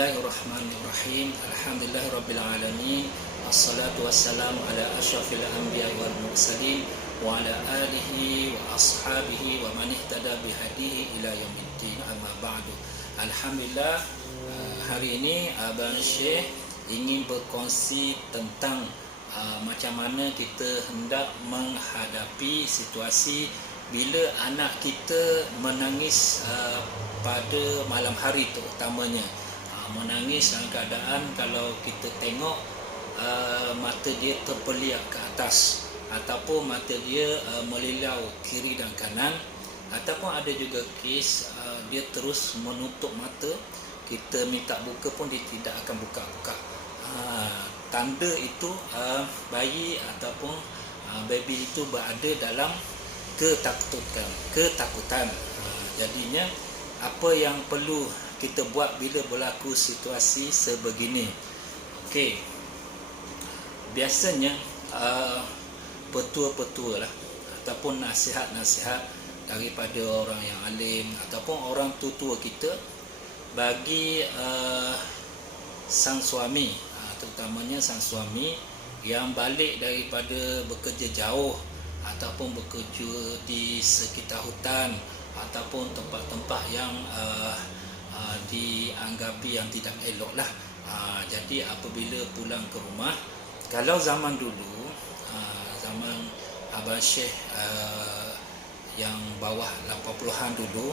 Bismillahirrahmanirrahim. Alhamdulillahirabbil Assalatu wassalamu ala asyrafil anbiya'i wal mursalin wa ala alihi wa ashabihi wa man ihtada bihadihi ila yaumiddin. Amma ba'du. Alhamdulillah, hari ini Abang Syekh ingin berkongsi tentang macam mana kita hendak menghadapi situasi bila anak kita menangis pada malam hari terutamanya. Menangis dalam keadaan kalau kita tengok mata dia terpeliak ke atas, ataupun mata dia melilau kiri dan kanan, ataupun ada juga kes dia terus menutup mata, kita minta buka pun dia tidak akan buka-buka. Tanda itu bayi ataupun baby itu berada dalam ketakutan. Jadinya apa yang perlu kita buat bila berlaku situasi sebegini? Okey, biasanya petua-petua lah ataupun nasihat-nasihat daripada orang yang alim ataupun orang tua kita bagi sang suami, terutamanya sang suami yang balik daripada bekerja jauh ataupun bekerja di sekitar hutan ataupun tempat-tempat yang dianggapi yang tidak elok lah. Jadi apabila pulang ke rumah, kalau zaman dulu, zaman Abang Syekh yang bawah 80-an dulu,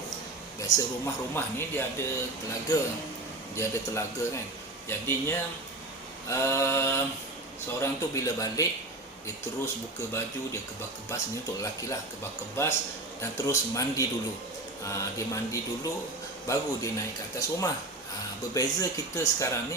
biasa rumah-rumah ni dia ada telaga kan. Jadinya seorang tu bila balik, dia terus buka baju, dia kebas-kebas, ini untuk lelaki lah, kebas-kebas dan terus mandi dulu. Dia mandi dulu baru dia naik ke atas rumah. Berbeza kita sekarang ni,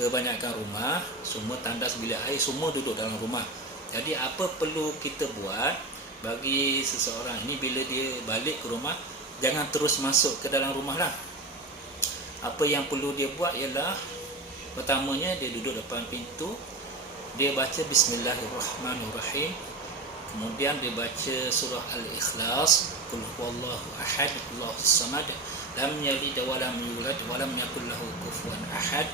kebanyakan rumah semua tandas bilik air, semua duduk dalam rumah. Jadi apa perlu kita buat bagi seseorang ini bila dia balik ke rumah, jangan terus masuk ke dalam rumah lah. Apa yang perlu dia buat ialah, pertamanya dia duduk depan pintu, dia baca Bismillahirrahmanirrahim, kemudian dia baca surah Al-Ikhlas, Qul huwallahu ahad, Allahus samad, lam yalid wa lam yulad wa lam yakul lahu kufuwan ahad.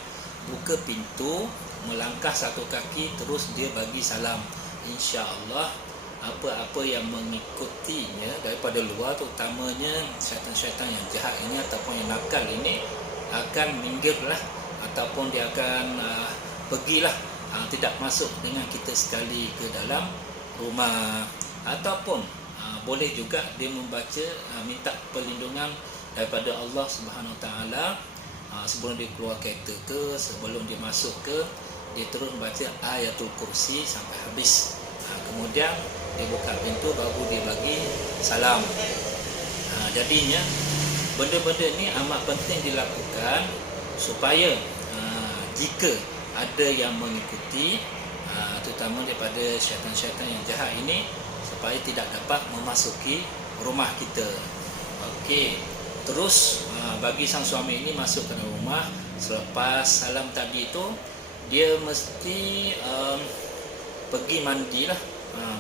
Buka pintu, melangkah satu kaki, terus dia bagi salam. InsyaAllah apa-apa yang mengikutinya daripada luar, terutamanya syaitan-syaitan yang jahat ini ataupun yang nakal ini, akan minggirlah ataupun dia akan pergilah, tidak masuk dengan kita sekali ke dalam rumah. Ataupun boleh juga dia membaca, minta perlindungan daripada Allah Subhanahu Taala sebelum dia keluar kereta ke, sebelum dia masuk ke, dia terus membaca ayatul kursi sampai habis. Kemudian dia buka pintu, baru dia bagi salam. Jadinya benda-benda ni amat penting dilakukan supaya jika ada yang mengikuti, terutama daripada syaitan-syaitan yang jahat ini, supaya tidak dapat memasuki rumah kita. Okey, terus bagi sang suami ini masuk ke dalam rumah, selepas salam tadi itu, dia mesti pergi mandi lah.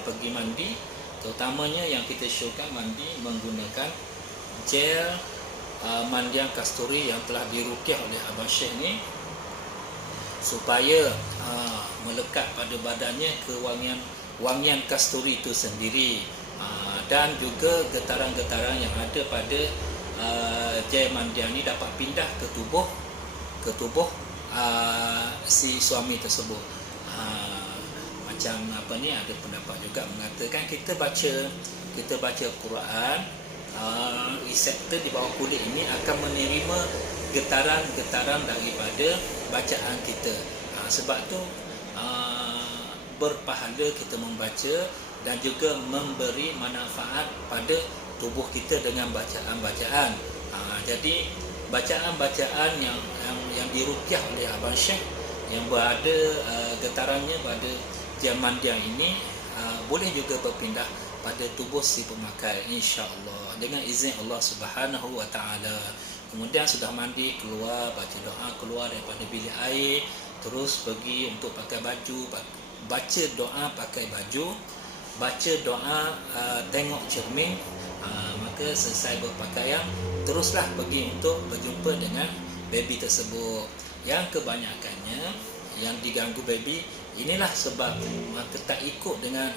Pergi mandi, terutamanya yang kita syorkan mandi menggunakan gel mandian kasturi yang telah diruqyah oleh Abang Syekh ni, supaya melekat pada badannya wangian kasturi itu sendiri, dan juga getaran-getaran yang ada pada gel mandian ni dapat pindah ke tubuh si suami tersebut. Macam apa ni, ada pendapat juga mengatakan kita baca Quran, reseptor di bawah kulit ini akan menerima getaran-getaran daripada bacaan kita. Sebab tu berpahala kita membaca dan juga memberi manfaat pada tubuh kita dengan bacaan-bacaan. Jadi bacaan-bacaan yang diruqyah oleh Abang Syekh yang berada getarannya pada jam mandian ini, boleh juga berpindah pada tubuh si pemakai, insya-Allah, dengan izin Allah Subhanahu Wa Taala. Kemudian sudah mandi, keluar, baca doa, keluar daripada bilik air, terus pergi untuk pakai baju, baca doa pakai baju, baca doa tengok cermin, maka selesai berpakaian, teruslah pergi untuk berjumpa dengan baby tersebut. yang kebanyakannya yang diganggu baby, inilah sebab maka tak ikut dengan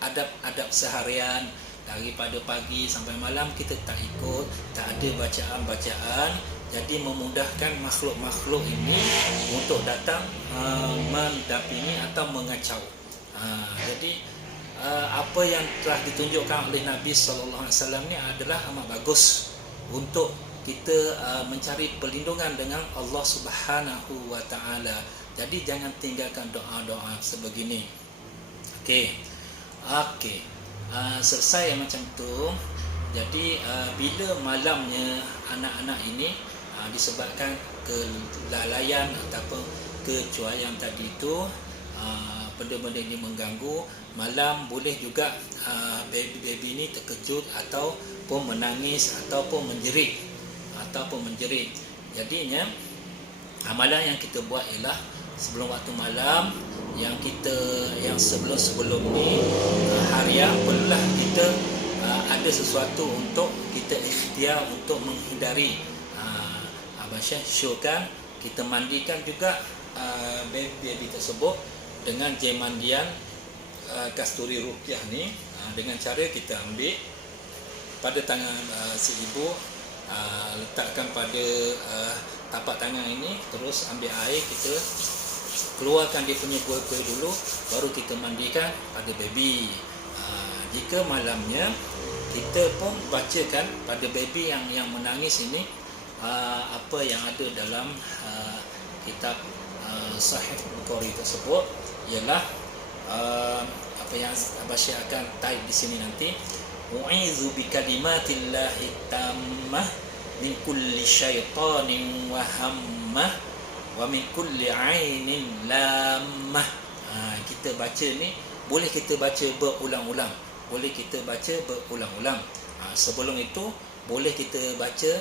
adab-adab seharian. Daripada pagi sampai malam kita tak ikut, tak ada bacaan-bacaan, jadi memudahkan makhluk-makhluk ini untuk datang mendampingi atau mengacau. Jadi apa yang telah ditunjukkan oleh Nabi SAW ni adalah amat bagus untuk kita mencari perlindungan dengan Allah Subhanahu Wa Taala. Jadi jangan tinggalkan doa-doa sebegini. Okey. Selesai macam tu. Jadi bila malamnya anak-anak ini disebabkan kelalaian ataupun kecuaian tadi itu, benda-benda ini mengganggu, malam boleh juga baby-baby ini terkejut ataupun menangis ataupun menjerit. Jadinya amalan yang kita buat ialah sebelum waktu malam, yang sebelum ni harian perlulah kita ada sesuatu untuk kita ikhtiar untuk menghindari Abang Syekh syorkan kita mandikan juga baby tersebut dengan jam mandian kasturi ruqyah ni, dengan cara kita ambil pada tangan si ibu, letakkan pada tapak tangan ini, terus ambil air, kita keluarkan dia punya kuil-kuil dulu, baru kita mandikan pada baby. Jika malamnya kita pun bacakan pada baby yang menangis ini apa yang ada dalam kitab Sahih Bukhari tersebut, ialah apa yang Abah Syekh akan type di sini nanti. U'izu bi kalimatillahi tammah min kulli syaitanin wa hammah wa min kulli ainin lamah. Kita baca ni boleh kita baca berulang-ulang. Sebelum itu boleh kita baca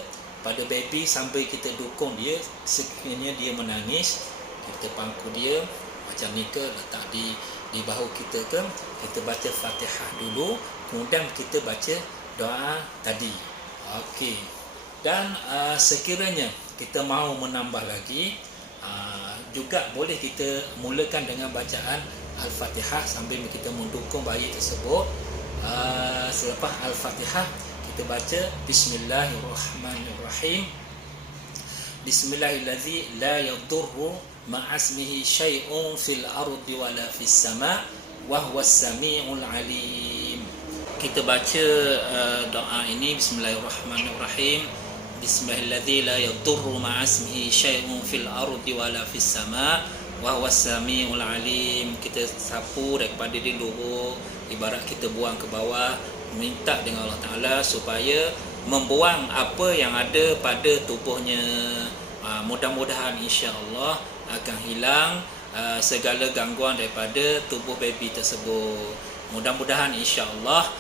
pada baby sambil kita dukung dia. Sekiranya dia menangis, kita pangku dia macam ni ke, letak di bahu kita ke, kita baca Fatihah dulu, kemudian kita baca doa tadi. Okey. Dan sekiranya kita mahu menambah lagi, juga boleh kita mulakan dengan bacaan Al-Fatihah sambil kita mendukung bayi tersebut. Selepas Al-Fatihah kita baca Bismillahirrahmanirrahim. Bismillahirrahmanirrahim. La yadurru ma'asmihi syai'un fil ardi wala fis sama' wa huwas sami'ul alim. Kita baca doa ini, Bismillahirrahmanirrahim. Bismillahirrahmanirrahim. La yadurru ma'asmihi syai'un fil ardi wala fis sama' wa huwas sami'ul alim. Kita sapu daripada di luhur, ibarat kita buang ke bawah, minta dengan Allah Ta'ala supaya membuang apa yang ada pada tubuhnya. Mudah-mudahan insya-Allah akan hilang segala gangguan daripada tubuh baby tersebut. Mudah-mudahan insya-Allah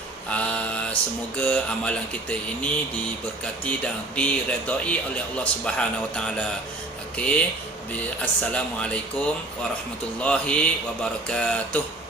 semoga amalan kita ini diberkati dan diredai oleh Allah Subhanahu Wa Taala. Okey, assalamualaikum warahmatullahi wabarakatuh.